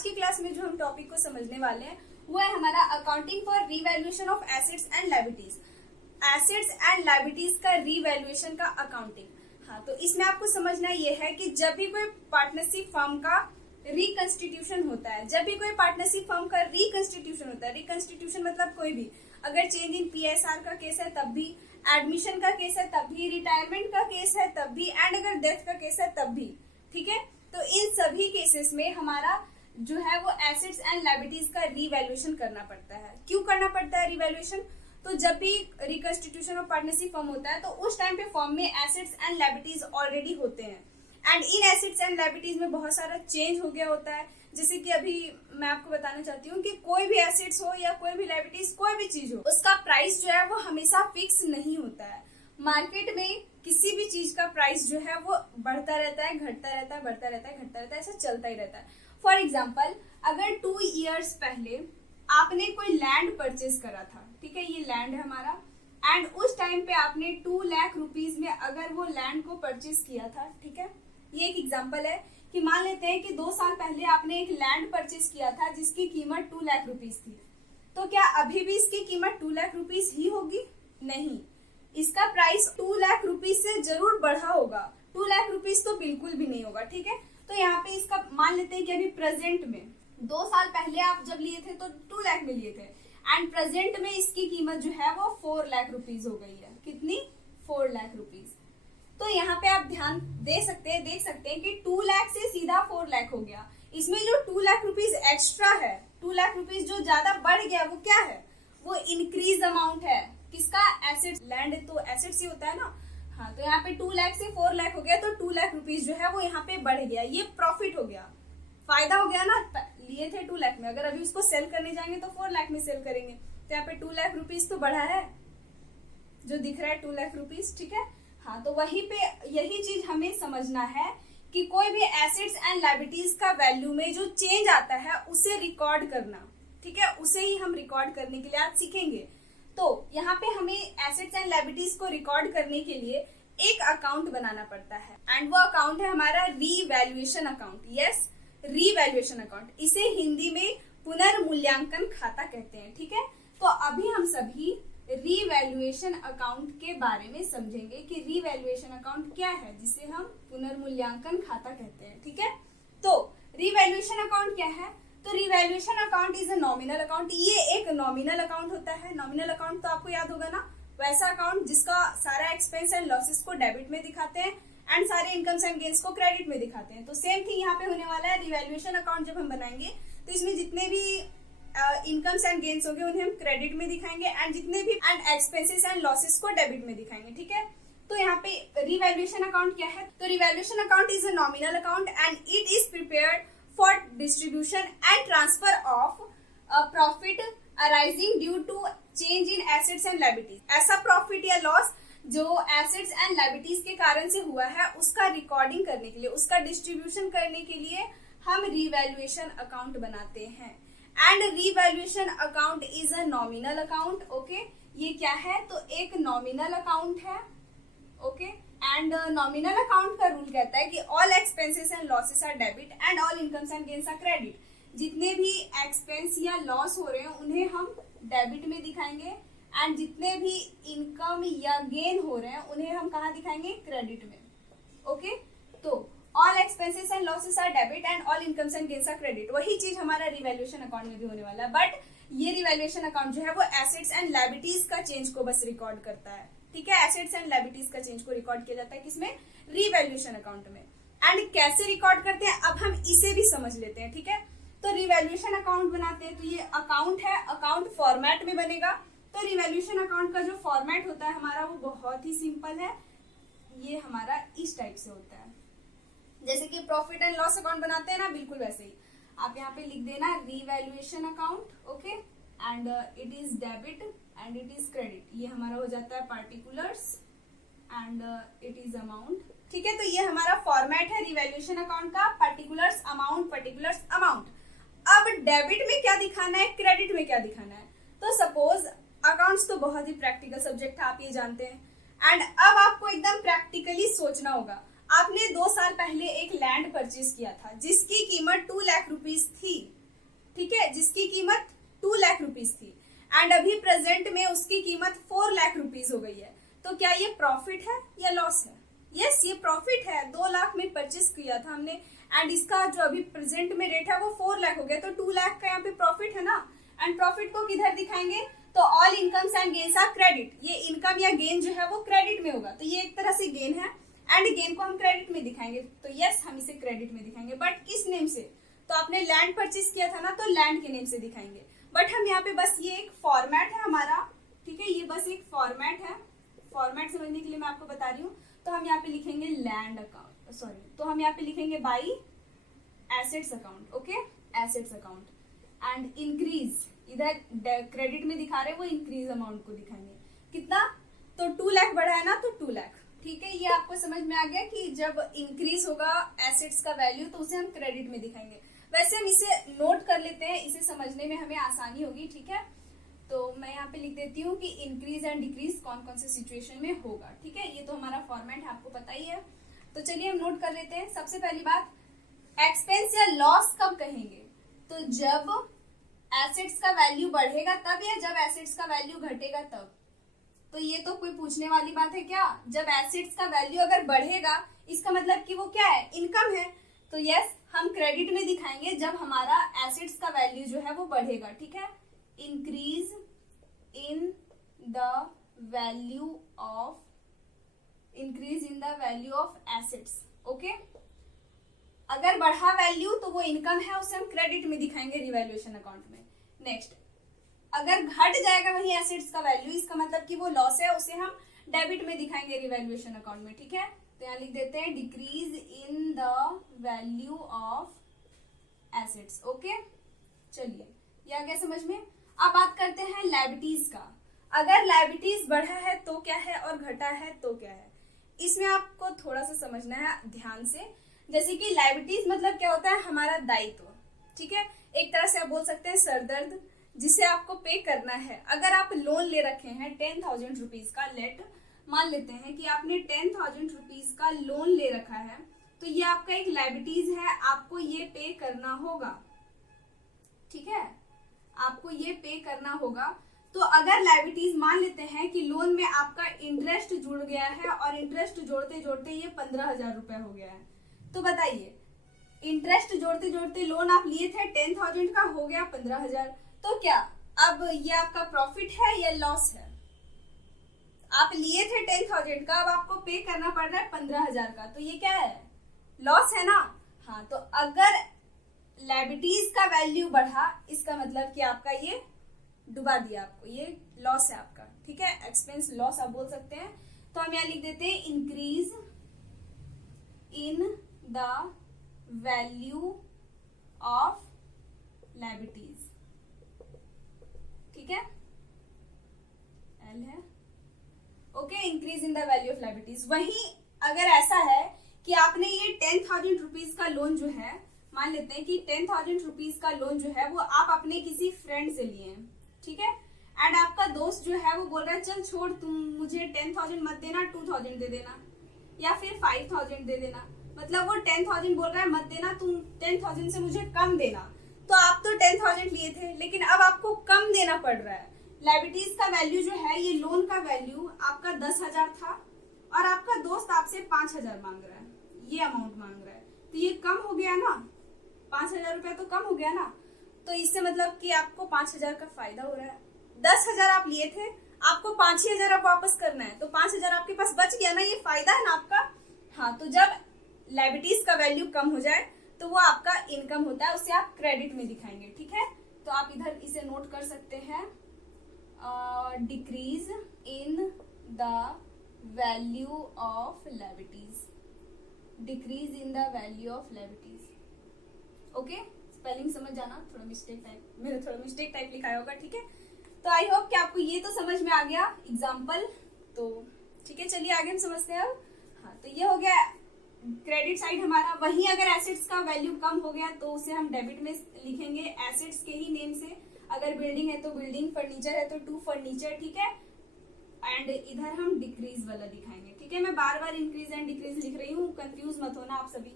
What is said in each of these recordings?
आज की क्लास में जो हम टॉपिक को समझने वाले हैं वो है हमारा accounting for revaluation of assets and liabilities. Assets and liabilities का रीवैल्यूएशन का अकाउंटिंग। हाँ, तो इसमें आपको समझना ये है कि जब भी कोई पार्टनरशिप फर्म का रिकंस्टिट्यूशन होता है, जब भी कोई पार्टनरशिप फर्म का रिकंस्टिट्यूशन होता है, रिकंस्टिट्यूशन मतलब कोई भी, अगर चेंज इन पीएसआर का केस है तब भी, एडमिशन का केस है तब भी, रिटायरमेंट का केस है तब भी, एंड अगर डेथ का केस है तब भी, ठीक है। तो इन सभी केसेस में हमारा जो है वो एसेट्स एंड लायबिलिटीज का रीवैल्यूएशन करना पड़ता है। क्यों करना पड़ता है रीवैल्यूएशन? तो जब भी रिकंस्टिट्यूशन ऑफ पार्टनरशिप फर्म होता है तो उस टाइम पे फर्म में एसेट्स एंड लायबिलिटीज ऑलरेडी होते हैं, and in assets and liabilities में बहुत सारा चेंज हो गया होता है। जैसे कि अभी मैं आपको बताना चाहती हूँ कि कोई भी एसेट्स हो या कोई भी लायबिलिटीज, कोई भी चीज हो, उसका प्राइस जो है वो हमेशा फिक्स नहीं होता है। मार्केट में किसी भी चीज का प्राइस जो है वो बढ़ता रहता है, घटता रहता है, बढ़ता रहता है, घटता रहता है, ऐसा चलता ही रहता है। फॉर एग्जाम्पल, अगर 2 इयर्स पहले आपने कोई लैंड परचेज करा था, ठीक है, ये लैंड है हमारा, एंड उस टाइम पे आपने 2 लाख रुपीज में अगर वो लैंड को परचेज किया था, ठीक है, ये एक एग्जाम्पल है कि मान लेते हैं कि 2 साल पहले आपने एक लैंड परचेज किया था जिसकी कीमत 2 लाख रुपीज थी। तो क्या अभी भी इसकी कीमत 2 लाख रुपीज ही होगी? नहीं, इसका प्राइस 2 लाख रुपीज से जरूर बढ़ा होगा, 2 लाख रुपीज तो बिल्कुल भी नहीं होगा, ठीक है। तो यहाँ पे इसका मान लेते हैं कि अभी प्रेजेंट में 2 साल पहले आप जब लिए थे तो 2 लाख में लिए थे, एंड प्रेजेंट में इसकी कीमत जो है वो 4 लाख रुपीज हो गई है। कितनी? 4 लाख रुपीज। तो यहाँ पे आप ध्यान दे सकते हैं, देख सकते हैं कि 2 लाख से सीधा 4 लाख हो गया। इसमें जो 2 लाख रुपीज एक्स्ट्रा है, 2 लाख रुपीज जो ज्यादा बढ़ गया, वो क्या है? वो इंक्रीज अमाउंट है। किसका? एसेट्स। लैंड तो एसेट्स ही होता है ना। हाँ, तो यहाँ पे 2 लाख से 4 लाख हो गया, तो 2 लाख रुपीज जो है वो यहाँ पे बढ़ गया। ये प्रॉफिट हो गया, फायदा हो गया ना। लिए थे 2 लाख में, अगर अभी उसको सेल करने जाएंगे तो 4 लाख में सेल करेंगे, तो यहाँ पे 2 लाख रुपीज तो बढ़ा है, जो दिख रहा है 2 लाख रुपीज, ठीक है। हाँ, तो वहीं पे यही चीज हमें समझना है कि कोई भी एसेट्स एंड लायबिलिटीज का वैल्यू में जो चेंज आता है उसे रिकॉर्ड करना, ठीक है, उसे ही हम रिकॉर्ड करने के लिए आज सीखेंगे। तो यहाँ पे हमें एसेट्स एंड लायबिलिटीज को रिकॉर्ड करने के लिए एक अकाउंट बनाना पड़ता है, एंड वो अकाउंट है हमारा revaluation account. Yes, revaluation account, इसे हिंदी में पुनर्मूल्यांकन खाता कहते हैं, ठीक है। तो अभी हम सभी रीवैल्यूएशन अकाउंट के बारे में समझेंगे कि रीवैल्यूएशन अकाउंट क्या है, जिसे हम पुनर्मूल्यांकन खाता कहते हैं, ठीक है। तो रीवैल्यूएशन अकाउंट क्या है? तो revaluation account is a nominal account. ये एक नॉमिनल अकाउंट होता है। नॉमिनल अकाउंट तो आपको याद होगा ना, वैसा अकाउंट जिसका सारा एक्सपेंस एंड लॉसेस को डेबिट में दिखाते हैं एंड सारे इनकम्स एंड गेन्स को क्रेडिट में दिखाते हैं। तो सेम थिंग यहाँ पे होने वाला है। रिवैल्यूएशन अकाउंट जब हम बनाएंगे तो इसमें जितने भी इनकम्स एंड गेन्स होंगे उन्हें हम क्रेडिट में दिखाएंगे, एंड जितने भी एंड एक्सपेंसेस एंड लॉसेस को डेबिट में दिखाएंगे, ठीक है। तो यहाँ पे रिवैल्यूएशन अकाउंट क्या है? तो revaluation account is a nominal account and it is prepared for distribution and transfer of profit arising due to change in assets and liabilities। ऐसा प्रॉफिट या लॉस जो एसेट्स एंड लायबिलिटीज के कारण से हुआ है उसका रिकॉर्डिंग करने के लिए, उसका डिस्ट्रीब्यूशन करने के लिए हम रिवैल्यूएशन अकाउंट बनाते हैं। And revaluation account is a nominal account. Okay, ये क्या है? तो एक नॉमिनल अकाउंट है। ओके, एंड नॉमिनल अकाउंट का रूल कहता है कि all expenses and losses are debit and all incomes and gains are credit. जितने भी एक्सपेंस या लॉस हो रहे हैं उन्हें हम डेबिट में दिखाएंगे, एंड जितने भी इनकम या गेन हो रहे हैं उन्हें हम कहाँ दिखाएंगे? क्रेडिट में। ओके, तो all expenses and losses are debit and all incomes and gains are credit. वही चीज हमारा रिवैल्यूएशन अकाउंट में भी होने वाला है, बट ये रिवैल्यूएशन अकाउंट जो है वो एसेट्स एंड लायबिलिटीज का चेंज को बस रिकॉर्ड करता है, ठीक है। एसेट्स एंड लायबिलिटीज का चेंज को रिकॉर्ड किया जाता है किसमें? रिवैल्यूएशन अकाउंट में। एंड कैसे रिकॉर्ड करते हैं अब हम इसे भी समझ लेते हैं, ठीक है। तो रिवैल्यूएशन अकाउंट बनाते हैं तो ये अकाउंट है, अकाउंट फॉर्मेट में बनेगा। तो रिवैल्यूएशन अकाउंट का जो फॉर्मेट होता है हमारा वो बहुत ही सिंपल है। ये हमारा इस टाइप से होता है, जैसे कि प्रॉफिट एंड लॉस अकाउंट बनाते हैं ना, बिल्कुल वैसे ही। आप यहाँ पे लिख देना revaluation account, okay, and it is debit and it is credit. ये हमारा हो जाता है particulars and it is amount, ठीक है। तो ये हमारा फॉर्मेट है रिवैल्यूएशन अकाउंट का, पार्टिकुलर्स अमाउंट, पार्टिकुलर्स अमाउंट। अब डेबिट में क्या दिखाना है, क्रेडिट में क्या दिखाना है? तो सपोज अकाउंट्स तो बहुत ही प्रैक्टिकल सब्जेक्ट है, आप ये जानते हैं, एंड अब आपको एकदम प्रैक्टिकली सोचना होगा। आपने 2 साल पहले एक लैंड परचेज किया था जिसकी कीमत 2 लाख रुपीस थी, ठीक है, जिसकी कीमत 2 लाख रुपीस थी एंड अभी प्रेजेंट में उसकी कीमत 4 लाख रुपीस हो गई है। तो क्या ये प्रॉफिट है या लॉस है? यस, ये प्रॉफिट है। 2 लाख में परचेज किया था हमने एंड इसका जो अभी प्रेजेंट में रेट है वो 4 लाख हो गया, तो 2 लाख का यहाँ पे प्रॉफिट है ना। एंड प्रॉफिट को किधर दिखाएंगे? तो all incomes and gains are credit. ये इनकम या गेन जो है वो क्रेडिट में होगा, तो ये एक तरह से गेन है एंड गेन को हम क्रेडिट में दिखाएंगे। तो यस, हम इसे क्रेडिट में दिखाएंगे, बट किस नेम से? तो आपने लैंड परचेज किया था ना, तो लैंड के नेम से दिखाएंगे। बट हम यहाँ पे बस ये एक फॉर्मेट है हमारा, ठीक है, ये बस एक फॉर्मेट है। फॉर्मेट समझने के लिए मैं आपको बता रही हूँ। तो हम यहाँ पे लिखेंगे लैंड अकाउंट, सॉरी, तो हम यहाँ पे लिखेंगे by assets account, okay, assets account and increase, इधर क्रेडिट में दिखा रहे हैं वो इंक्रीज अमाउंट को दिखाएंगे। कितना? तो 2 लाख बढ़ा है ना, तो 2 लाख, ठीक है। ये आपको समझ में आ गया कि जब इंक्रीज होगा एसेट्स का वैल्यू तो उसे हम क्रेडिट में दिखाएंगे। वैसे हम इसे नोट कर लेते हैं, इसे समझने में हमें आसानी होगी, ठीक है। तो मैं यहाँ पे लिख देती हूँ कि इंक्रीज एंड डिक्रीज कौन कौन से सिचुएशन में होगा, ठीक है। ये तो हमारा फॉर्मेट है, आपको पता ही है। तो चलिए हम नोट कर लेते हैं। सबसे पहली बात, एक्सपेंस या लॉस कब कहेंगे? तो जब एसेट्स का वैल्यू बढ़ेगा तब, या जब एसेट्स का वैल्यू घटेगा तब। तो ये तो कोई पूछने वाली बात है क्या? जब एसेट्स का वैल्यू अगर बढ़ेगा इसका मतलब कि वो क्या है? इनकम है। तो यस, हम क्रेडिट में दिखाएंगे जब हमारा एसेट्स का वैल्यू जो है वो बढ़ेगा, ठीक है। Increase in the value of, increase in the value of assets, okay. अगर बढ़ा वैल्यू तो वो इनकम है, उसे हम क्रेडिट में दिखाएंगे रिवैल्यूएशन अकाउंट में। नेक्स्ट, अगर घट जाएगा वही एसेट्स का वैल्यू, इसका मतलब कि वो लॉस है, उसे हम डेबिट में दिखाएंगे रिवैल्यूएशन अकाउंट में, ठीक है। तो यहाँ लिख देते हैं decrease in the value of assets, okay. चलिए, ये आ गया समझ में। अब बात करते हैं लायबिलिटीज का। अगर लायबिलिटीज बढ़ा है तो क्या है और घटा है तो क्या है, इसमें आपको थोड़ा सा समझना है ध्यान से। जैसे कि लायबिलिटीज मतलब क्या होता है? हमारा दायित्व, ठीक है। एक तरह से आप बोल सकते हैं सरदर्द, जिसे आपको पे करना है। अगर आप लोन ले रखे हैं 10,000 रुपीज का, लेट मान लेते हैं कि आपने 10,000 रुपीज का लोन ले रखा है, तो ये आपका एक लायबिलिटीज है, आपको ये पे करना होगा, ठीक है, आपको ये पे करना होगा। तो अगर लायबिलिटीज मान लेते हैं कि लोन में आपका इंटरेस्ट जुड़ गया है और इंटरेस्ट जोड़ते जोड़ते ये 15,000 रुपए हो गया है, तो बताइए, इंटरेस्ट जोड़ते जोड़ते लोन आप लिए थे 10,000 का, हो गया 15,000, तो क्या अब ये आपका प्रॉफिट है या लॉस है? आप लिए थे 10,000 का, अब आपको पे करना पड़ रहा है 15,000 का, तो ये क्या है? लॉस है ना। हाँ, तो अगर लायबिलिटीज का वैल्यू बढ़ा, इसका मतलब कि आपका ये डुबा दिया आपको, ये लॉस है आपका, ठीक है। एक्सपेंस लॉस आप बोल सकते हैं। तो हम यहाँ लिख देते हैं increase in the value of liabilities, ठीक है, एल है, okay. Increase in the value of liabilities. वहीं अगर ऐसा है कि आपने ये 10,000 रुपीज का लोन जो है, मान लेते हैं कि 10,000 रुपीज का लोन जो है वो आप अपने किसी फ्रेंड से लिए हैं, ठीक है, एंड आपका दोस्त जो है वो बोल रहा है चल छोड़, तुम मुझे 10,000 मत देना, 2,000 दे देना या फिर 5,000 दे देना। मतलब वो 10,000 बोल रहा है मत देना, तुम 10,000 से मुझे कम देना। तो आप तो 10,000 लिए थे, लेकिन अब आपको कम देना पड़ रहा है। लायबिलिटीज का वैल्यू जो है, ये लोन का वैल्यू आपका 10,000 था और आपका दोस्त आपसे 5,000 मांग रहा है, ये अमाउंट मांग रहा है, तो ये कम हो गया ना, 5,000 रुपया तो कम हो गया ना। तो इससे मतलब कि आपको 5,000 का फायदा हो रहा है। 10,000 आप लिए थे, आपको 5,000 आप वापस करना है, तो 5,000 आपके पास बच गया ना, ये फायदा है ना आपका। हाँ, तो जब लायबिलिटीज का वैल्यू कम हो जाए तो वो आपका इनकम होता है, उसे आप क्रेडिट में दिखाएंगे, ठीक है। तो आप इधर इसे नोट कर सकते हैं, decrease in the value of liabilities, decrease in the value of liabilities, okay. Spelling समझ जाना, थोड़ा मिस्टेक टाइप, मैंने थोड़ा मिस्टेक टाइप लिखाया होगा, ठीक है। तो आई होप कि आपको ये तो समझ में आ गया एग्जाम्पल, तो ठीक है। चलिए आगे हम समझते हैं अब। हाँ, तो ये हो गया क्रेडिट साइड हमारा। वहीं अगर एसेट्स का वैल्यू कम हो गया तो उसे हम डेबिट में लिखेंगे एसेट्स के ही नेम से। अगर बिल्डिंग है तो बिल्डिंग, फर्नीचर है तो टू फर्नीचर, ठीक है। एंड इधर हम डिक्रीज वाला दिखाएंगे, ठीक है। ठीक है, मैं बार बार इंक्रीज एंड डिक्रीज लिख रही हूँ, कंफ्यूज मत होना आप सभी।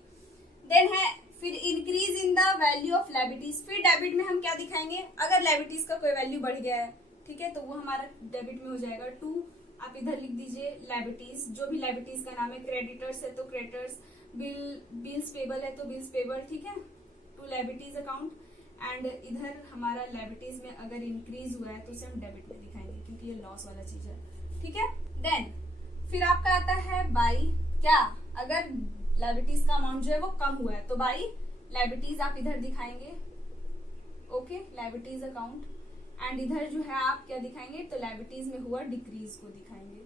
देन है फिर increase in the value of liabilities. फिर डेबिट में हम क्या दिखाएंगे, अगर लायबिलिटीज का कोई वैल्यू बढ़ गया है, ठीक है, तो वो हमारा डेबिट में हो जाएगा 2। आप इधर लिख दीजिए लायबिलिटीज, जो भी लायबिलिटीज का नाम है, क्रेडिटर्स है तो क्रेडिटर्स, बिल्स पेबल है तो बिल्स पेबल, ठीक है, टू लायबिलिटीज अकाउंट। एंड इधर हमारा लायबिलिटीज में अगर इंक्रीज हुआ है तो उसे हम डेबिट में दिखाएंगे क्योंकि ये लॉस वाला चीज है, ठीक है। देन फिर आपका आता है बाई, क्या, अगर लायबिलिटीज का अमाउंट जो है वो कम हुआ है तो बाई लायबिलिटीज आप इधर दिखाएंगे, ओके, लायबिलिटीज अकाउंट। एंड इधर जो है आप क्या दिखाएंगे, तो लायबिलिटीज में हुआ डिक्रीज को दिखाएंगे,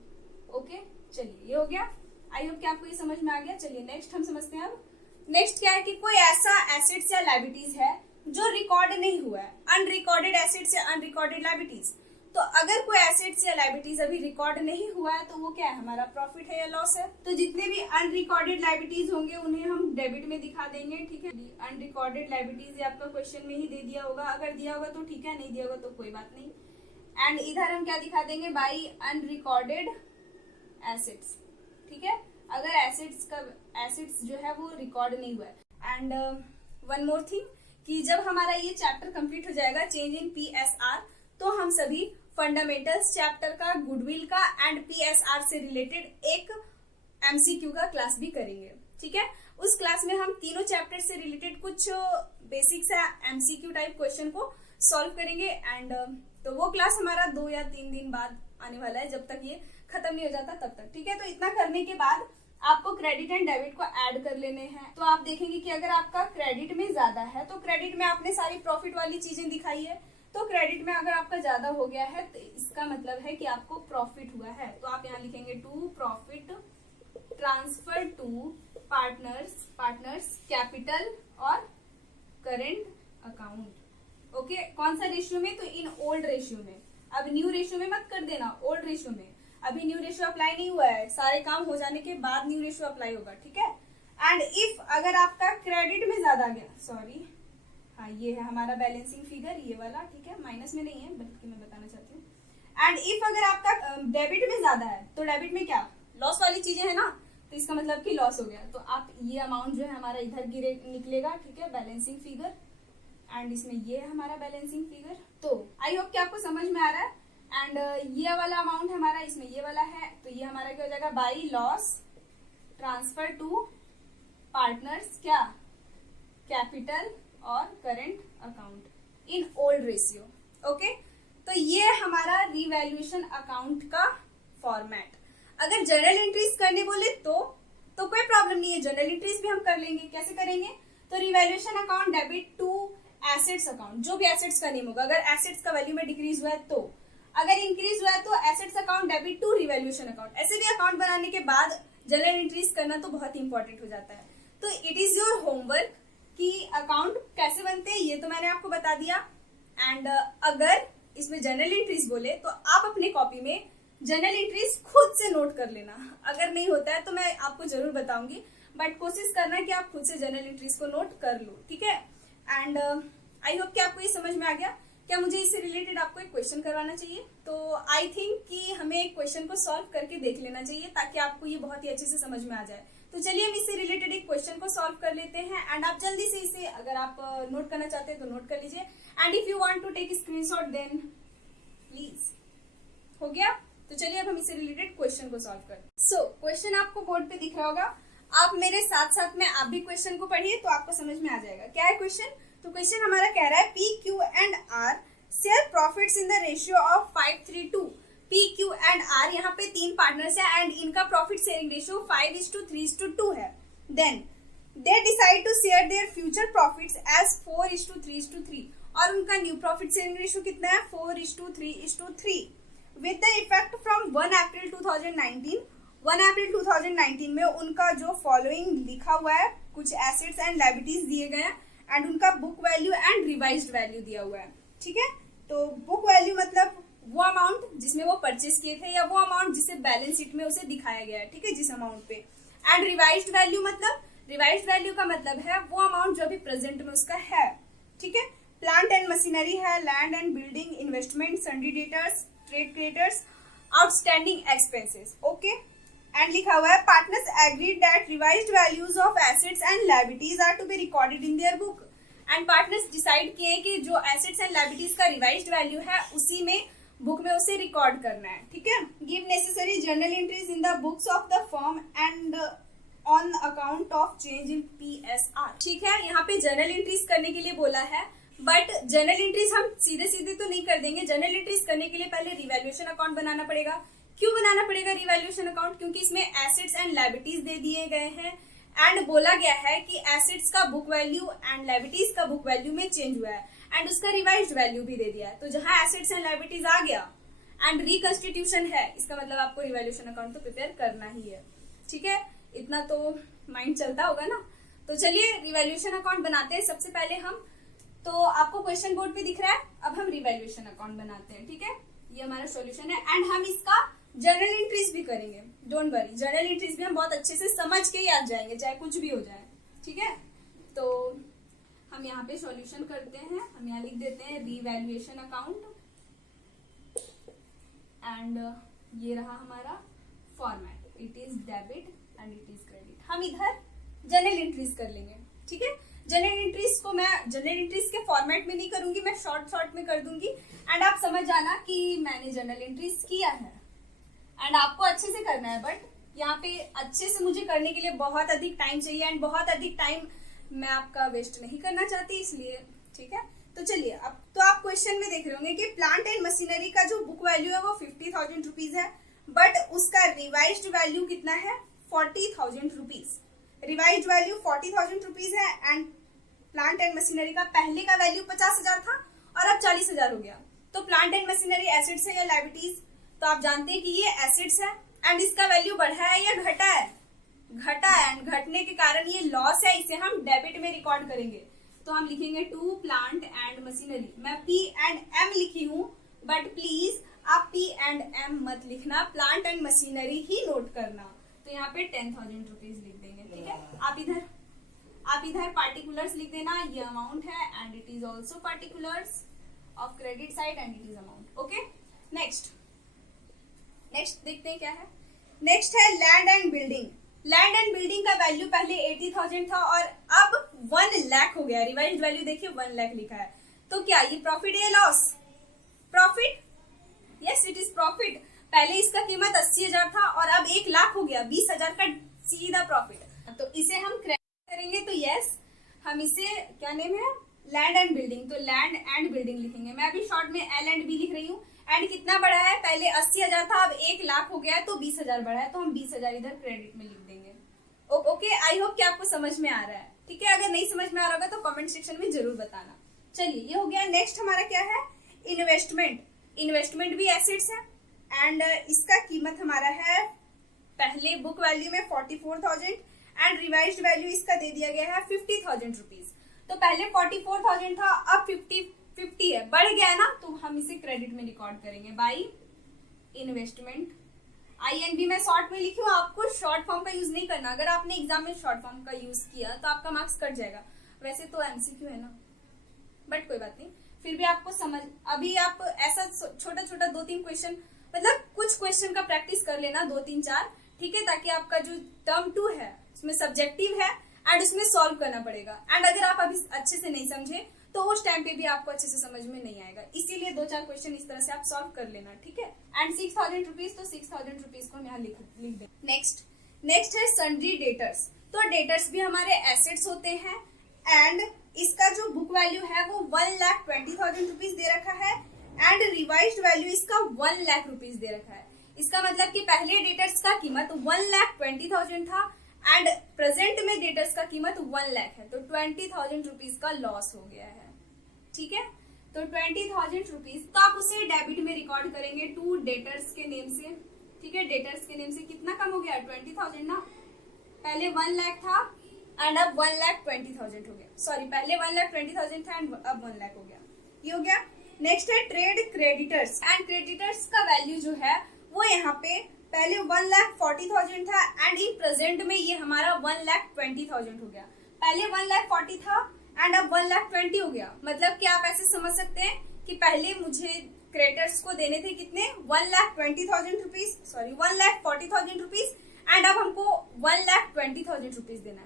ओके। चलिए ये हो गया, आई होप कि आपको ये समझ में आ गया। चलिए नेक्स्ट हम समझते हैं। अब नेक्स्ट क्या है कि कोई ऐसा एसेट्स या लायबिलिटीज है जो रिकॉर्ड नहीं हुआ है, अनरिकॉर्डेड एसेट्स या अनरिकॉर्डेड लायबिलिटीज। तो अगर कोई एसेट्स या लायबिलिटीज अभी रिकॉर्ड नहीं हुआ है तो वो क्या है, हमारा प्रॉफिट है या लॉस है। तो जितने भी अनरिकॉर्डेड लायबिलिटीज होंगे उन्हें हम डेबिट में दिखा देंगे, ठीक है। अनरिकॉर्डेड लायबिलिटीज आपका क्वेश्चन में ही दे दिया होगा, अगर दिया होगा तो ठीक है, नहीं दिया होगा तो कोई बात नहीं। एंड इधर हम क्या दिखा देंगे, बाई अनरिकॉर्डेड एसेट्स, ठीक है, अगर एसेट्स जो है वो रिकॉर्ड नहीं हुआ है। एंड वन मोर थिंग कि जब हमारा ये चैप्टर कंप्लीट हो जाएगा, चेंज इन पीएसआर, तो हम सभी फंडामेंटल्स चैप्टर का, गुडविल का एंड पीएसआर से रिलेटेड एक एमसीक्यू का क्लास भी करेंगे, ठीक है। उस क्लास में हम तीनों चैप्टर से रिलेटेड कुछ बेसिक्स एमसीक्यू टाइप क्वेश्चन को सॉल्व करेंगे। एंड तो वो क्लास हमारा 2 या 3 दिन बाद आने वाला है, जब तक ये खत्म नहीं हो जाता तब तक, ठीक है। तो इतना करने के बाद आपको क्रेडिट एंड डेबिट को ऐड कर लेने हैं। तो आप देखेंगे कि अगर आपका क्रेडिट में ज्यादा है तो क्रेडिट में आपने सारी प्रॉफिट वाली चीजें दिखाई है, तो क्रेडिट में अगर आपका ज्यादा हो गया है तो इसका मतलब है कि आपको प्रॉफिट हुआ है। तो आप यहाँ लिखेंगे to profit transfer to partners capital और करेंट अकाउंट, ओके। कौन सा रेशियो में, तो इन ओल्ड रेशियो में। अब न्यू रेशियो में मत कर देना, ओल्ड रेशियो में। अभी न्यू रेशियो अप्लाई नहीं हुआ है, सारे काम हो जाने के बाद न्यू रेशियो अप्लाई होगा, ठीक है। एंड इफ अगर आपका क्रेडिट में ज्यादा गया, सॉरी, हाँ ये है हमारा बैलेंसिंग फिगर, ये वाला, ठीक है, माइनस में नहीं है बल्कि मैं बताना चाहती हूँ। एंड इफ अगर आपका डेबिट में ज्यादा है, तो डेबिट में क्या, लॉस वाली चीजें है ना, तो इसका मतलब कि लॉस हो गया। तो आप ये अमाउंट जो है हमारा इधर गिरे निकलेगा, ठीक है, बैलेंसिंग फिगर। एंड इसमें ये है हमारा बैलेंसिंग फिगर। तो आई होप कि आपको समझ में आ रहा है। एंड ये वाला अमाउंट हमारा इसमें ये वाला है, तो ये हमारा क्या हो जाएगा, by loss transfer to partners, क्या, कैपिटल और current account in old ratio, okay. तो ये हमारा रिवैल्यूएशन अकाउंट का फॉर्मेट। अगर जर्नल एंट्रीज करने बोले तो कोई प्रॉब्लम नहीं है, जर्नल एंट्रीज भी हम कर लेंगे। कैसे करेंगे, तो revaluation account debit to assets account, जो भी एसेट्स का नेम होगा, अगर एसेट्स का वैल्यू में डिक्रीज हुआ है तो, अगर इंक्रीज हुआ है तो assets account debit to revaluation account. ऐसे भी अकाउंट बनाने के बाद जर्नल एंट्रीज करना तो बहुत इंपॉर्टेंट हो जाता है। तो इट इज योर होमवर्क कि अकाउंट कैसे बनते हैं, ये तो मैंने आपको बता दिया। एंड अगर इसमें जर्नल एंट्रीज बोले तो आप अपने कॉपी में जर्नल एंट्रीज खुद से नोट कर लेना। अगर नहीं होता है तो मैं आपको जरूर बताऊंगी, बट कोशिश करना कि आप खुद से जर्नल एंट्रीज को नोट कर लो, ठीक है। एंड आई होप कि आपको ये समझ में आ गया। क्या मुझे इससे रिलेटेड आपको एक क्वेश्चन करवाना चाहिए, तो आई थिंक कि हमें एक क्वेश्चन को सॉल्व करके देख लेना चाहिए ताकि आपको ये बहुत ही अच्छे से समझ में आ जाए। तो चलिए हम इससे रिलेटेड एक क्वेश्चन को सॉल्व कर लेते हैं। एंड आप जल्दी से इसे अगर आप नोट करना चाहते हैं तो नोट कर लीजिए। And if you want to take screenshot then please. हो गया, तो चलिए अब हम इससे रिलेटेड क्वेश्चन को सॉल्व करते हैं। सो क्वेश्चन आपको बोर्ड पे दिख रहा होगा, आप मेरे साथ साथ में आप भी क्वेश्चन को पढ़िए तो आपको समझ में आ जाएगा। क्या है क्वेश्चन, तो क्वेश्चन हमारा कह रहा है P Q and R share profits in the ratio of 5:3:2। P Q and R, यहाँ पे 3 पार्टनर्स है एंड इनका प्रॉफिट शेयरिंग रेशियो 5:3:2 है। Then they decide to share their future profits as 4:3:3 और उनका न्यू प्रॉफिट शेयरिंग रेशियो कितना है 4:3:3 with the effect from 1 अप्रैल 2019। 1 अप्रैल 2019 में उनका जो फॉलोइंग लिखा हुआ है, कुछ एसेट्स एंड लायबिलिटीज दिए गए हैं एंड उनका book value and revised value दिया हुआ है, ठीक है। तो बुक वैल्यू मतलब वो अमाउंट जिसमें वो परचेस किए थे या वो अमाउंट जिसे बैलेंस शीट में उसे दिखाया गया है, ठीक है, जिस अमाउंट पे। एंड रिवाइज्ड वैल्यू मतलब, रिवाइज्ड वैल्यू का मतलब है वो अमाउंट जो अभी प्रेजेंट में उसका है, ठीक है। प्लांट एंड मशीनरी है, land and building, investment, sundry debtors, trade creditors, outstanding expenses, okay. And लिखा हुआ है partners agreed that revised values of assets and liabilities are to be recorded in their book. And partners decide किए कि जो assets and liabilities का revised value है उसी में बुक में उसे रिकॉर्ड करना है, ठीक है। Give necessary journal entries in the books of the firm and on account of change in PSR, ठीक है। यहाँ पे जर्नल एंट्रीज करने के लिए बोला है, बट जर्नल एंट्रीज हम सीधे सीधे तो नहीं कर देंगे। जर्नल एंट्रीज करने के लिए पहले रिवैल्यूएशन अकाउंट बनाना पड़ेगा। क्यों बनाना पड़ेगा रिवैल्यूएशन अकाउंट? क्योंकि इसमें एसेट्स एंड लायबिलिटीज दे दिए गए हैं एंड बोला गया है कि एसेट्स का बुक वैल्यू एंड लायबिलिटीज का बुक वैल्यू में चेंज हुआ है एंड उसका रिवाइज्ड वैल्यू भी दे दिया है। तो जहां एसेट्स एंड लायबिलिटीज आ गया एंड रिकंस्टिट्यूशन है, इसका मतलब आपको रिवैल्यूएशन अकाउंट तो प्रिपेयर करना ही है, ठीक है। इतना तो माइंड चलता होगा ना। तो चलिए रिवैल्यूएशन अकाउंट बनाते हैं। सबसे पहले हम, तो आपको क्वेश्चन बोर्ड पे दिख रहा है, अब हम रिवैल्यूएशन अकाउंट बनाते हैं, ठीक है। ये हमारा सॉल्यूशन है एंड हम इसका जर्नल एंट्रीज भी करेंगे। डोंट वरी, जर्नल एंट्रीज भी हम बहुत अच्छे से समझ के याद जाएंगे, चाहे कुछ भी हो जाए, ठीक है। तो हम यहाँ पे सॉल्यूशन करते हैं। हम यहाँ लिख देते हैं रिवैल्यूएशन अकाउंट एंड ये रहा हमारा format, it is debit and it is credit. हम इधर जर्नल एंट्रीज कर लेंगे, ठीक है। जर्नल एंट्रीज को मैं जर्नल एंट्रीज के फॉर्मेट में नहीं करूंगी, मैं शॉर्ट में कर दूंगी एंड आप समझ जाना कि मैंने जर्नल एंट्रीज किया है एंड आपको अच्छे से करना है। बट यहाँ पे अच्छे से मुझे करने के लिए बहुत अधिक टाइम चाहिए एंड बहुत अधिक टाइम मैं आपका वेस्ट नहीं करना चाहती, इसलिए, ठीक है। तो चलिए, अब तो आप क्वेश्चन में देख रहे होंगे कि प्लांट एंड मशीनरी का जो बुक वैल्यू है वो 50,000 रुपीज है, बट उसका रिवाइज्ड वैल्यू कितना है? 40,000 रुपीज। रिवाइज्ड वैल्यू 40,000 रुपीज है एंड प्लांट एंड मशीनरी का पहले का वैल्यू 50,000 था और अब 40,000 हो गया। तो प्लांट एंड मशीनरी एसेट्स है या लायबिलिटीज? तो आप जानते हैं कि ये एसेट्स है एंड इसका वैल्यू बढ़ा है या घटा है? घटा है एंड घटने के कारण ये लॉस है, इसे हम डेबिट में रिकॉर्ड करेंगे। तो हम लिखेंगे टू प्लांट एंड मशीनरी। मैं P एंड M लिखी हूं, बट प्लीज आप P एंड M मत लिखना, plant and machinery he note करना। तो यहाँ पे 10,000 रुपीज लिख देंगे, ठीक है। आप इधर पार्टिकुलर्स लिख देना, ये अमाउंट है and it is also particulars of credit side and it is amount, okay. Next देखते हैं क्या है। नेक्स्ट है land and building. Land and building का वैल्यू पहले 80,000 था और अब 1 लाख हो गया। रिवाइज्ड वैल्यू देखिए 1 लाख लिखा है। तो क्या ये प्रॉफिट या loss? Profit, yes it is profit. पहले इसका कीमत 80,000 था और अब 1 लाख हो गया, 20,000 का सीधा प्रॉफिट। तो इसे हम क्रेडिट करेंगे, तो यस हम इसे क्या नेम है? Land and building. तो लैंड एंड बिल्डिंग लिखेंगे। मैं अभी शॉर्ट में L एंड B लिख रही हूँ। एंड कितना बढ़ा है? पहले 80,000 था, अब 1 लाख हो गया है, तो 20,000 बढ़ा है, तो हम 20,000 इधर क्रेडिट में लिख देंगे। ओके, आई होप कि आपको समझ में आ रहा है, ठीक है। अगर नहीं समझ में आ रहा होगा तो कमेंट सेक्शन में जरूर बताना। चलिए, ये हो गया। नेक्स्ट हमारा क्या है? इन्वेस्टमेंट। इन्वेस्टमेंट भी एसेट्स है एंड इसका कीमत हमारा है पहले बुक वैल्यू में 44,000 एंड रिवाइज्ड वैल्यू इसका दे दिया गया है 50,000 रुपीज। तो पहले 44,000 था, अब 50 है, बढ़ गया ना, तो हम इसे क्रेडिट में रिकॉर्ड करेंगे बाई इन्वेस्टमेंट। INV मैं शॉर्ट में लिखी हूँ, आपको शॉर्ट फॉर्म का यूज नहीं करना। अगर आपने एग्जाम में शॉर्ट फॉर्म का यूज किया तो आपका मार्क्स कट जाएगा। वैसे तो MCQ है ना, बट कोई बात नहीं, फिर भी आपको समझ, अभी आप ऐसा छोटा छोटा 2-3 क्वेश्चन, मतलब कुछ क्वेश्चन का प्रैक्टिस कर लेना, 2-3-4, ठीक है, ताकि आपका जो टर्म 2 है उसमें सब्जेक्टिव है एंड उसमें सॉल्व करना पड़ेगा। एंड अगर आप अभी अच्छे से नहीं समझे तो उस टाइम पे भी आपको अच्छे से समझ में नहीं आएगा, इसीलिए 2-4 क्वेश्चन इस तरह से आप सॉल्व कर लेना, ठीक है। एंड 6,000 रुपीज, तो 6,000 रुपीज को हम यहाँ लिख दें। नेक्स्ट है सन्ड्री डेटर्स। तो डेटर्स भी हमारे एसेट्स होते हैं एंड इसका जो बुक वैल्यू है वो 1,20,000 रुपीज दे रखा है एंड रिवाइज्ड वैल्यू इसका 1 लाख रुपीज दे रखा है। इसका मतलब कि पहले डेटर्स का कीमत 1,20,000 था एंड प्रेजेंट में डेटर्स का कीमत 1 लाख है, तो 20,000 रुपीज का लॉस हो गया है, ठीक है। तो 20,000 रुपीज, तो आप उसे डेबिट में रिकॉर्ड करेंगे टू डेटर्स के नेम से, ठीक है। डेटर्स के नेम से कितना कम हो गया? 20,000 ना, पहले 1 लाख था एंड अब 1,20,000 हो गया। सॉरी, पहले 1,20,000 था एंड अब 1 लाख हो गया, ये हो गया। नेक्स्ट है ट्रेड क्रेडिटर्स एंड क्रेडिटर्स का वैल्यू जो है वो यहाँ पे पहले 1,40,000 था एंड इन प्रेजेंट में ये हमारा 1,20,000 हो गया। पहले 1,40,000 था एंड अब 1,20,000 हो गया। मतलब कि आप ऐसे समझ सकते हैं कि पहले मुझे क्रेडिटर्स को देने थे कितने? 1,20,000 रुपीज, सॉरी 1,40,000 रुपीज एंड अब हमको 1,20,000 रुपीज देना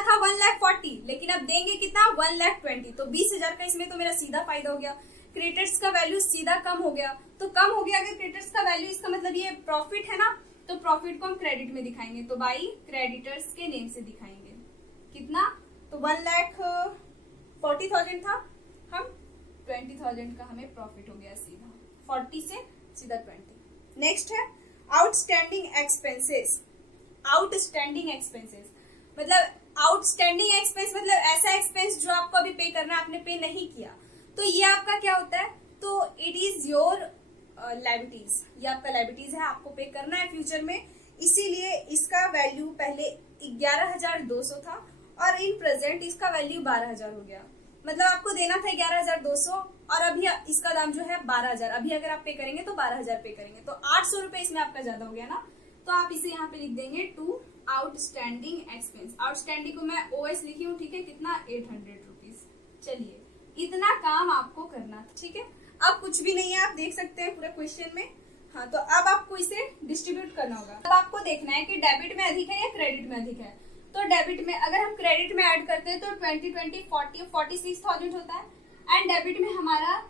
था 1,40,000, लेकिन अब देंगे कितना 1,20,000, तो 20,000 का इसमें तो मेरा सीधा फायदा हो गया। क्रेडिटर्स का वैल्यू सीधा कम हो गया, तो कम हो गया अगर क्रेडिटर्स का वैल्यू, इसका मतलब ये प्रॉफिट है ना, तो प्रॉफिट को हम क्रेडिट में दिखाएंगे, तो बाई क्रेडिटर्स के नेम से दिखाएंगे। कितना, तो 1,40,000 था, हम 20,000 का हमें प्रॉफिट हो गया सीधा, 40 से सीधा 20। नेक्स्ट है आउटस्टैंडिंग एक्सपेंसेस। आउटस्टैंडिंग एक्सपेंसेस मतलब आउटस्टैंडिंग एक्सपेंस मतलब ऐसा एक्सपेंस जो आपको अभी पे करना है, आपने पे नहीं किया, तो ये आपका क्या होता है, तो इट इज योर लायबिलिटीज, ये आपका लायबिलिटीज है, आपको पे करना है फ्यूचर में, इसीलिए इसका वैल्यू पहले 11,200 था और इन प्रेजेंट इसका वैल्यू 12,000 हो गया। मतलब आपको देना था 11,200 और अभी इसका दाम जो है 12,000, अभी अगर आप पे करेंगे तो 12,000 पे करेंगे, तो 800 रुपए इसमें आपका ज्यादा हो गया ना, तो आप इसे यहाँ पे लिख देंगे टू आउटस्टैंडिंग एक्सपेंस। आउटस्टैंडिंग को मैं ओएस लिखी हूँ, ठीक है, कितना 800 रुपीज। चलिए इतना काम आपको करना था, ठीक है। अब कुछ भी नहीं है, आप देख सकते हैं पूरे क्वेश्चन में। हाँ, तो अब आपको इसे डिस्ट्रीब्यूट करना होगा। अब आपको देखना है कि डेबिट में अधिक है या क्रेडिट में अधिक है। तो डेबिट में अगर हम क्रेडिट में ऐड करते हैं तो 46,000 होता है एंड डेबिट में हमारा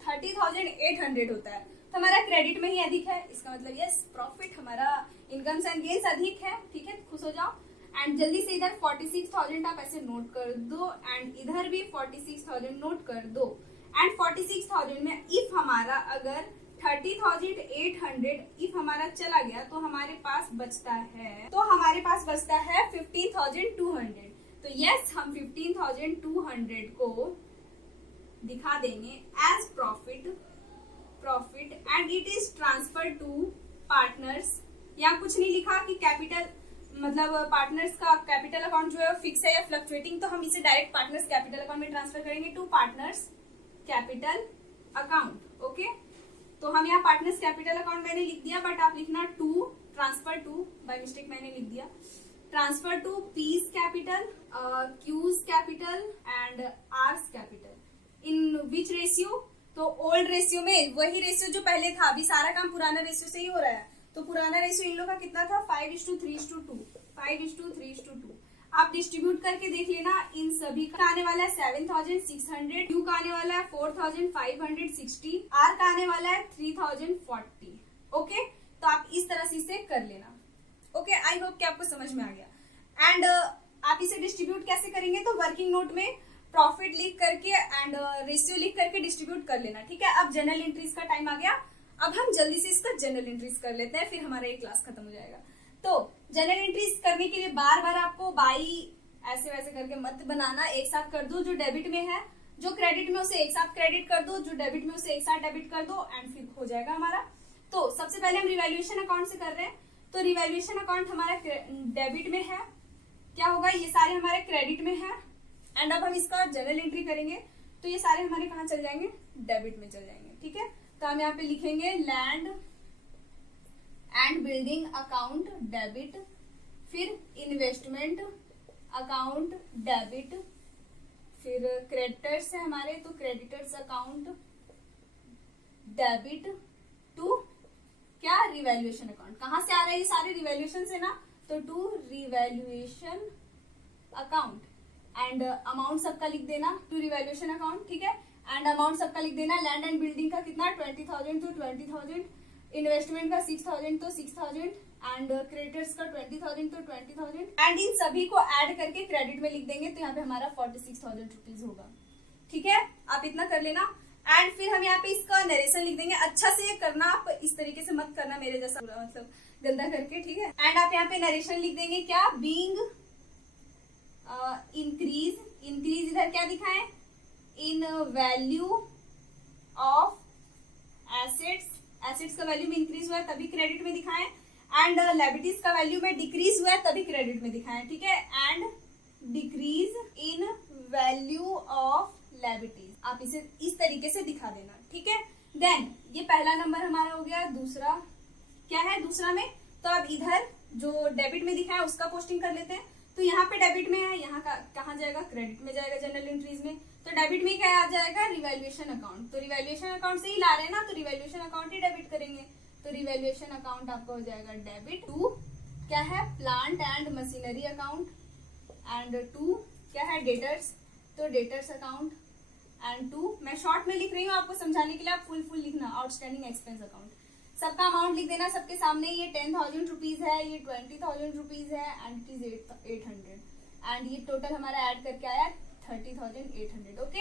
30,800 होता है, तो हमारा क्रेडिट में ही अधिक है, इसका मतलब यस प्रॉफिट हमारा इनकम्स एंड गेन्स अधिक है, ठीक है, खुश हो जाओ। एंड जल्दी से इधर 46,000 आप ऐसे नोट कर दो एंड इधर भी 46,000 नोट कर दो। एंड 46,000 में इफ हमारा अगर 30,800 इफ हमारा चला गया तो हमारे पास बचता है 15,200। तो यस हम 15,200 को दिखा देंगे as profit and it is transfer to partners. यहाँ कुछ नहीं लिखा कि कैपिटल मतलब पार्टनर्स का कैपिटल अकाउंट जो है फिक्स है या फ्लक्चुएटिंग, तो हम इसे डायरेक्ट पार्टनर्स कैपिटल अकाउंट में ट्रांसफर करेंगे to partners capital account. Okay, तो हम यहाँ पार्टनर्स कैपिटल अकाउंट मैंने लिख दिया, बट आप लिखना to transfer to, by mistake मैंने लिख दिया, transfer to P's capital, Q's capital and R's capital. In which ratio, तो ओल्ड रेशियो में वही रेशियो जो पहले था, अभी सारा काम पुराना रेशियो से ही हो रहा है, तो पुराना रेशियो इन लोग का कितना था 5:3:2, 5:3:2। आप डिस्ट्रीब्यूट करके देख लेना, इन सभी का आने वाला है 7,600, क्यू का आने वाला है 4,560, आर का आने वाला है 3,040। ओके, तो आप इस तरह से इसे कर लेना। ओके, आई होप कि आपको समझ में आ गया। एंड आप इसे डिस्ट्रीब्यूट कैसे करेंगे, तो वर्किंग नोट में प्रॉफिट लिख करके एंड रेशियो लिख करके डिस्ट्रीब्यूट कर लेना, ठीक है। अब जनरल एंट्रीज का टाइम आ गया, अब हम जल्दी से इसका जनरल एंट्रीज कर लेते हैं, फिर हमारा ये क्लास खत्म हो जाएगा। तो जनरल एंट्रीज करने के लिए बार बार आपको बाई ऐसे वैसे करके मत बनाना, एक साथ कर दो, जो डेबिट में है जो क्रेडिट में उसे एक साथ क्रेडिट कर दो, जो डेबिट में उसे एक साथ डेबिट कर दो एंड फिर हो जाएगा हमारा। तो सबसे पहले हम रिवैल्यूएशन अकाउंट से कर रहे हैं, तो रिवैल्यूएशन अकाउंट हमारा डेबिट में है, क्या होगा ये सारे हमारे क्रेडिट में है एंड अब हम इसका जनरल एंट्री करेंगे तो ये सारे हमारे कहाँ चल जाएंगे, डेबिट में चल जाएंगे, ठीक है। तो हम यहाँ पे लिखेंगे land and building account debit, फिर इन्वेस्टमेंट अकाउंट डेबिट, फिर क्रेडिटर्स है हमारे तो क्रेडिटर्स अकाउंट डेबिट टू क्या, रिवैल्यूएशन अकाउंट। कहाँ से आ रहा है ये सारे, रिवैल्यूएशन से ना, तो to revaluation account and amount सबका लिख देना टू रिवैल्यूएशन अकाउंट, ठीक है। एंड अमाउंट सबका लिख देना, लैंड एंड बिल्डिंग का कितना 20,000 तो 20,000, इन्वेस्टमेंट का 6,000 तो 6,000 एंड क्रेडिटर्स का 20,000 तो 20,000 एंड इन सभी को ऐड करके क्रेडिट में लिख देंगे, तो यहाँ पे हमारा 46,000 रुपीज होगा, ठीक है। आप इतना कर लेना एंड फिर हम यहाँ पे इसका नरेशन लिख देंगे। अच्छा से करना, आप इस तरीके से मत करना मेरे जैसा मतलब गंदा करके, ठीक है। एंड आप यहाँ पे नरेशन लिख देंगे क्या, बीइंग इंक्रीज इधर क्या दिखाएं, इन वैल्यू ऑफ एसेट्स का वैल्यू में इंक्रीज हुआ है तभी क्रेडिट में दिखाएं एंड लायबिलिटीज का वैल्यू में डिक्रीज हुआ है तभी क्रेडिट में दिखाएं, ठीक है। And decrease in value of liabilities, आप इसे इस तरीके से दिखा देना, ठीक है। देन ये पहला नंबर हमारा हो गया। दूसरा क्या है, दूसरा में तो अब इधर जो डेबिट में दिखा है उसका पोस्टिंग कर लेते हैं। तो यहाँ पे डेबिट में है, यहाँ का कहाँ जाएगा, क्रेडिट में जाएगा जनरल एंट्रीज में। तो डेबिट में क्या आ जाएगा, रिवैल्यूएशन अकाउंट। तो रिवैल्यूएशन अकाउंट से ही ला रहे हैं ना, तो रिवैल्यूएशन अकाउंट ही डेबिट करेंगे। तो रिवैल्यूएशन अकाउंट आपका हो जाएगा डेबिट टू क्या है, plant and machinery account, and 2 क्या है, डेटर्स, तो डेटर्स अकाउंट, एंड 2 मैं शॉर्ट में लिख रही हूँ आपको समझाने के लिए, आप फुल लिखना, आउटस्टैंडिंग एक्सपेंस अकाउंट। सबका अमाउंट लिख देना सबके सामने, ये 10,000 रुपीज है, ये 20,000 रुपीज है, एंड इट इज 800, एंड ये टोटल हमारा ऐड करके आया 30,800। ओके,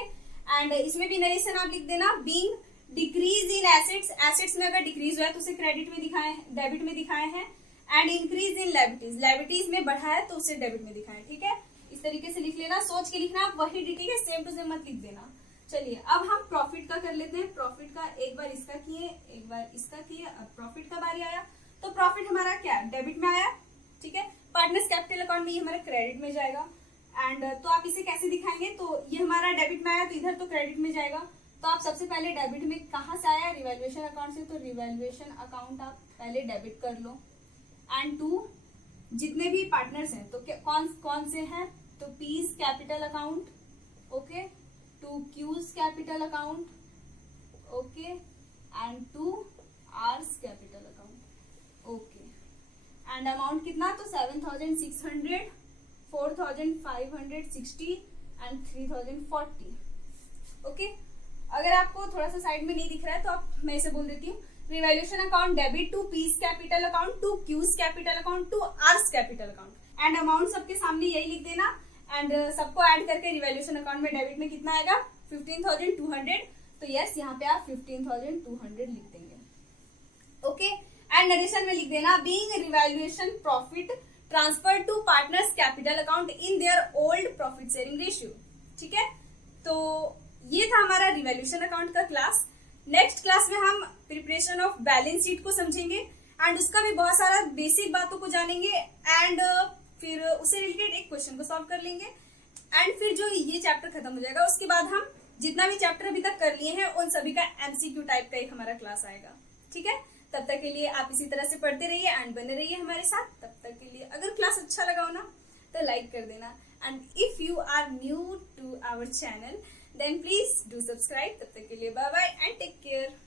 एंड इसमें भी नरेशन आप लिख देना, being decrease in assets, assets में अगर डिक्रीज हुआ है तो उसे क्रेडिट में दिखाए, डेबिट में दिखाए हैं, and increase in liabilities, liabilities में बढ़ा है तो उसे डेबिट में दिखाए। ठीक है, इस तरीके से लिख लेना, सोच के लिखना, आप वही ठीक है, सेम टू सेम मत लिख देना। चलिए अब हम प्रॉफिट का कर लेते हैं। प्रॉफिट का एक बार इसका किए, एक बार इसका किए, अब प्रॉफिट का बारी आया, तो प्रॉफिट हमारा क्या, डेबिट में आया। ठीक है, पार्टनर्स कैपिटल अकाउंट में ये हमारा क्रेडिट में जाएगा, एंड तो आप इसे कैसे दिखाएंगे, तो ये हमारा डेबिट में आया तो इधर तो क्रेडिट में जाएगा, तो आप सबसे पहले डेबिट में कहाँ से आया, रिवैल्यूएशन अकाउंट से, तो रिवैल्यूएशन अकाउंट आप पहले डेबिट कर लो, एंड 2 जितने भी पार्टनर्स हैं तो कौन कौन से हैं, तो P's capital account, okay, 2 Q's capital account, okay, and 2 R's capital account, okay, and amount कितना, तो 7,600, 4,560 एंड 3,040। ओके, अगर आपको थोड़ा सा साइड में नहीं दिख रहा है तो आप, मैं इसे बोल देती हूँ, revaluation account debit to P's capital account, to Q's capital account, to R's capital account, and amount सबके सामने यही लिख देना, एंड सबको ऐड करके रिवैल्यूएशन अकाउंट में डेबिट में कितना आएगा, 15,200, तो यस यहाँ पे आप 15,200 लिख देंगे। ओके, एंड नरेशन में लिख देना, being revaluation profit transfer to partners capital account in their old profit sharing ratio. ठीक है, तो ये था हमारा रिवैल्यूएशन अकाउंट का क्लास। नेक्स्ट क्लास में हम प्रिपरेशन ऑफ बैलेंस शीट को समझेंगे, एंड उसका भी बहुत सारा बेसिक बातों को जानेंगे, एंड फिर उससे रिलेटेड एक क्वेश्चन को सॉल्व कर लेंगे, एंड फिर जो ये चैप्टर खत्म हो जाएगा उसके बाद हम जितना भी चैप्टर अभी तक कर लिए हैं उन सभी का एमसीक्यू टाइप का एक हमारा क्लास आएगा। ठीक है, तब तक के लिए आप इसी तरह से पढ़ते रहिए एंड बने रहिए हमारे साथ। तब तक के लिए अगर क्लास अच्छा लगा हो ना तो लाइक कर देना, and if you are new to our channel then please do subscribe. तब तक के लिए bye bye and take care.